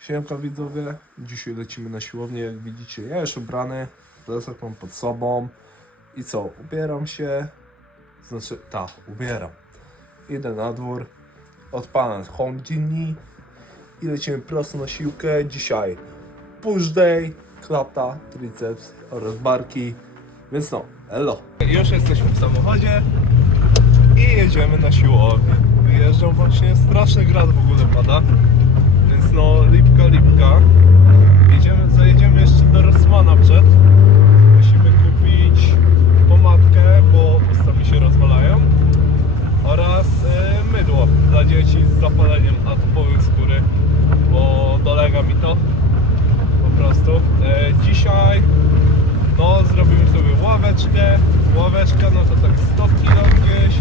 Siemka widzowie, dzisiaj lecimy na siłownię, jak widzicie ja już ubrany, plecak mam pod sobą. I co, ubieram się, znaczy, tak, ubieram, idę na dwór, odpalam home dzienni i lecimy prosto na siłkę, dzisiaj push day, klata, triceps oraz barki, więc no, elo. Już jesteśmy w samochodzie i jedziemy na siłownię, wyjeżdżam właśnie, straszny grad w ogóle pada. No, lipka, lipka. Jedziemy, zajedziemy jeszcze do Rossmana przed. Musimy kupić pomadkę, bo usta się rozwalają. Oraz e, mydło dla dzieci z zapaleniem atopowych skóry, bo dolega mi to po prostu. E, dzisiaj no, zrobimy sobie ławeczkę. Ławeczka no to tak 100 kg gdzieś.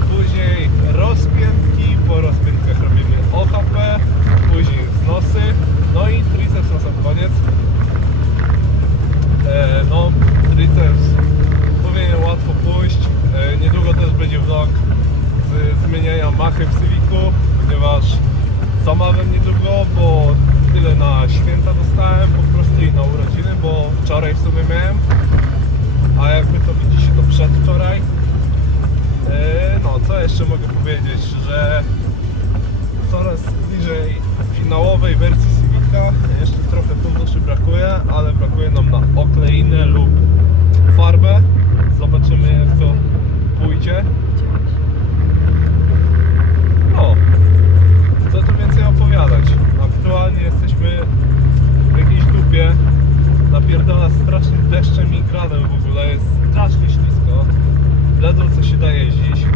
Później rozpiętki, po rozpiętkach robimy OHP, później wznosy, no i triceps na sam koniec. E, no, triceps powinien łatwo pójść. E, niedługo też będzie vlog z zmieniania machy w Civicu, ponieważ zamawiam niedługo, bo tyle na święta dostałem po prostu i na urodziny, bo wczoraj w sumie miałem, a jakby to widzicie to przedwczoraj. E, No, co jeszcze mogę powiedzieć, że coraz bliżej finałowej wersji Civica. Jeszcze trochę funduszy brakuje, ale brakuje nam na okleinę lub farbę. Zobaczymy jak to pójdzie. No, co tu więcej opowiadać. Aktualnie jesteśmy w jakiejś dupie. Napierdala strasznym deszczem i gradem w ogóle. Jest strasznie ślisko. Ledwo co się da jeździć.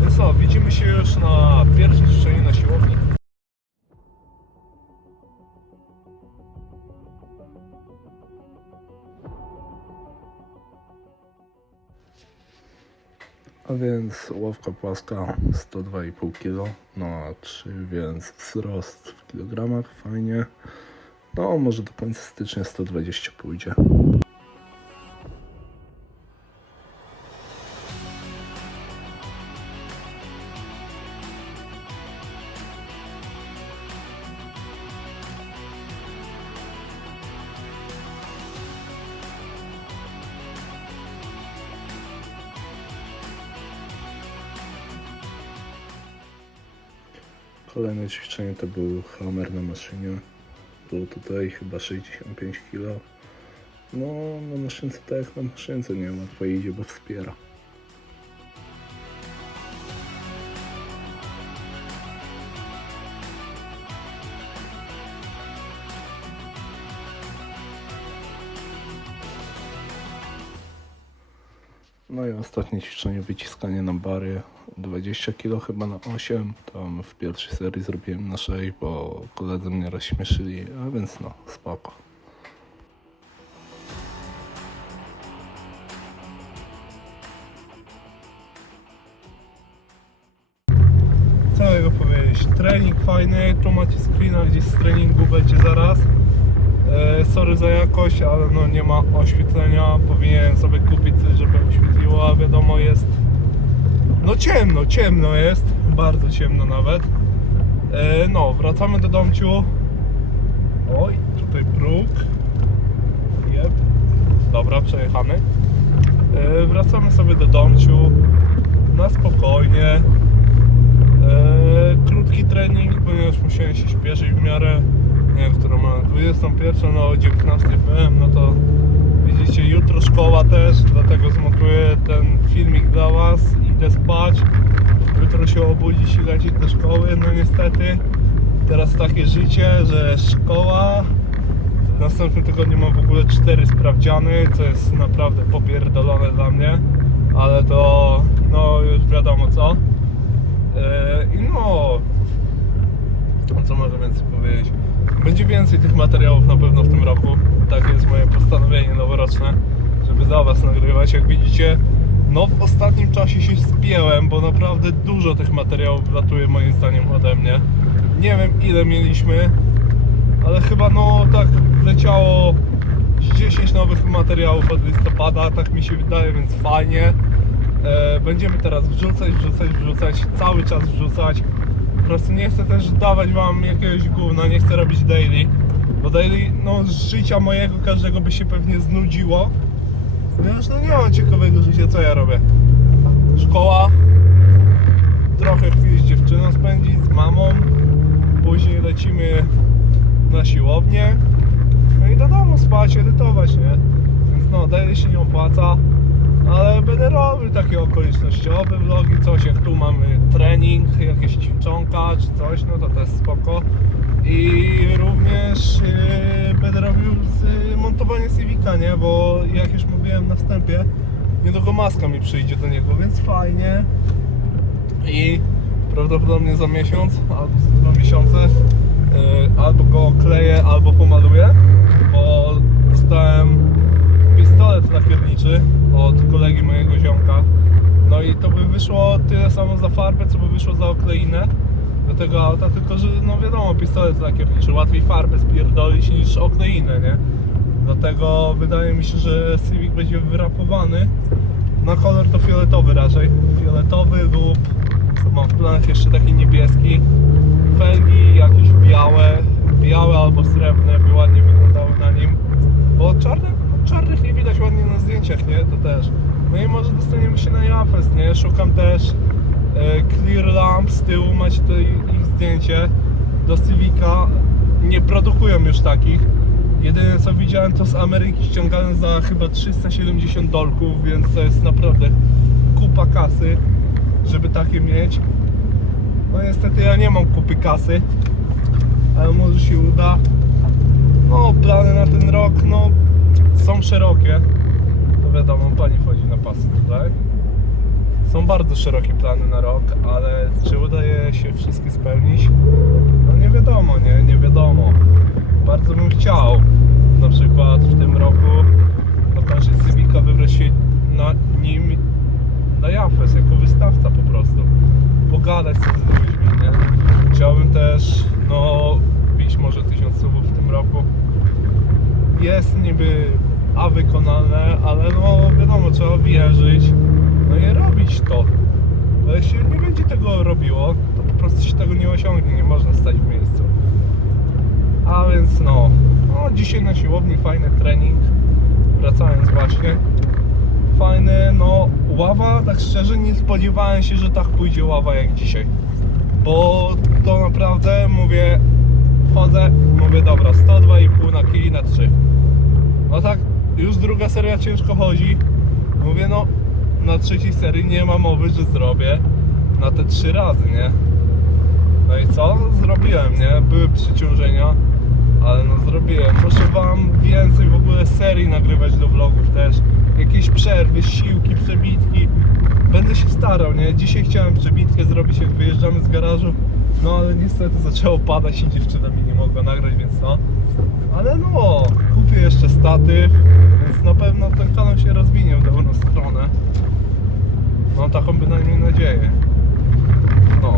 Więc co, widzimy się już na pierwszym ćwiczeniu na siłowni. A więc ławka płaska 102,5 kg na 3, więc wzrost w kilogramach, fajnie. No, może do końca stycznia 120 pójdzie. Kolejne ćwiczenie to był hammer na maszynie. Było tutaj chyba 65 kg. No, na maszynce tak jak na maszynce nie łatwo idzie, bo wspiera. No i ostatnie ćwiczenie, wyciskanie na bary 20 kg chyba na 8. Tam w pierwszej serii zrobiłem na 6, bo koledzy mnie rozśmieszyli, a więc no, spoko. Całego powiedzieć, trening fajny, tu macie screena gdzieś z treningu będzie zaraz. E, sorry za jakość, ale no nie ma oświetlenia. Powinienem sobie kupić coś, żeby oświetliło, a wiadomo jest. No ciemno, ciemno jest. Bardzo ciemno nawet. E, no, wracamy do domciu. Oj, tutaj próg. Jep. Dobra, przejechany. E, wracamy sobie do domciu. Na spokojnie. Krótki trening, ponieważ musiałem się śpieszyć w miarę. Nie którą ma 21, no o 19 byłem, no to widzicie, jutro szkoła też, dlatego zmontuję ten filmik dla Was. Idę spać. Jutro się obudzić i lecieć do szkoły, no niestety. Teraz takie życie, że szkoła. W następnym tygodniu mam w ogóle 4 sprawdziany, co jest naprawdę popierdolone dla mnie, ale to no już wiadomo co. Yy, I no, a co może więcej powiedzieć? Będzie więcej tych materiałów na pewno w tym roku. Tak jest moje postanowienie noworoczne, żeby dla Was nagrywać. Jak widzicie, no w ostatnim czasie się spięłem, bo naprawdę dużo tych materiałów wlatuje moim zdaniem ode mnie. Nie wiem ile mieliśmy, ale chyba no tak leciało z 10 nowych materiałów od listopada, tak mi się wydaje, więc fajnie. E, będziemy teraz wrzucać, wrzucać, wrzucać, cały czas wrzucać. Po prostu nie chcę też dawać wam jakiegoś gówna, nie chcę robić daily. Bo daily, no z życia mojego każdego by się pewnie znudziło. Ponieważ no nie mam ciekawego życia, co ja robię. Szkoła, trochę chwili z dziewczyną spędzić, z mamą. Później lecimy na siłownię. No i do domu spać, edytować, nie? Więc no, daily się nie opłaca. Ale będę robił takie okolicznościowe vlogi, coś jak tu mamy trening, jakieś ćwiczonka czy coś, no to też spoko. I również yy, będę robił z, montowanie Civica, nie? Bo jak już mówiłem na wstępie, niedługo maska mi przyjdzie do niego, więc fajnie. I prawdopodobnie za miesiąc albo za dwa miesiące yy, albo go kleję, albo pomaluję, bo dostałem od kolegi mojego ziomka. No i to by wyszło tyle samo za farbę, co by wyszło za okleinę do tego auta, tylko że no wiadomo, pistolet lakierniczy, łatwiej farbę spierdolić niż okleinę, nie? Dlatego wydaje mi się, że Civic będzie wyrapowany na kolor to fioletowy raczej. Fioletowy lub mam w planach jeszcze taki niebieski. Felgi jakieś białe, białe albo srebrne by ładnie wyglądały na nim. Bo czarne, no, czarnych nie widać ładnie na zdjęciach, nie? To też. No i może dostaniemy się na Jafest, nie? Szukam też e, Clear Lamp z tyłu, macie tutaj ich zdjęcie do Civica. Nie produkują już takich. Jedyne co widziałem to z Ameryki ściągane za chyba 370 dolków, więc to jest naprawdę kupa kasy, żeby takie mieć. No niestety ja nie mam kupy kasy, ale może się uda. No plany na ten rok, no są szerokie. Wiadomo, pani wchodzi na pasy tutaj. Są bardzo szerokie plany na rok, ale czy udaje się wszystkie spełnić? No nie wiadomo, nie, nie wiadomo. Bardzo bym chciał na przykład w tym roku dokończyć Civica, wybrać się na nim na Jafes jako wystawca po prostu. Pogadać sobie z ludźmi, nie? Chciałbym też, no, bić może tysiąc subów w tym roku. Jest niby a wykonalne, ale no wiadomo, trzeba wierzyć, no i robić to. Bo jeśli nie będzie tego robiło, to po prostu się tego nie osiągnie, nie można stać w miejscu. A więc no, no dzisiaj na siłowni fajny trening, wracając właśnie. Fajny, no ława, tak szczerze nie spodziewałem się, że tak pójdzie ława jak dzisiaj. Bo to naprawdę, mówię, wchodzę, mówię dobra, 102,5 na kili na 3. No tak, już druga seria ciężko chodzi. Mówię, no na trzeciej serii nie ma mowy, że zrobię na te trzy razy, nie? No i co? Zrobiłem, nie? Były przyciążenia, ale no zrobiłem. Muszę wam więcej w ogóle serii nagrywać do vlogów też. Jakieś przerwy, siłki, przebitki. Będę się starał, nie? Dzisiaj chciałem przebitkę zrobić, jak wyjeżdżamy z garażu. No ale niestety zaczęło padać i dziewczyna mi nie mogła nagrać, więc no ale no, kupię jeszcze statyw, więc na pewno ten kanał się rozwinie w dobrą stronę. Mam taką bynajmniej nadzieję. No,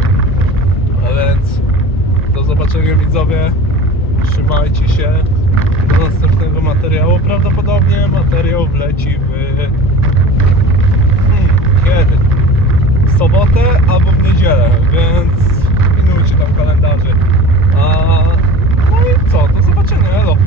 a więc do zobaczenia widzowie, trzymajcie się, do następnego materiału. Prawdopodobnie materiał wleci w... Hmm, kiedy? W sobotę albo w niedzielę, więc minujcie tam kalendarze. A no i co, to zobaczymy, elo.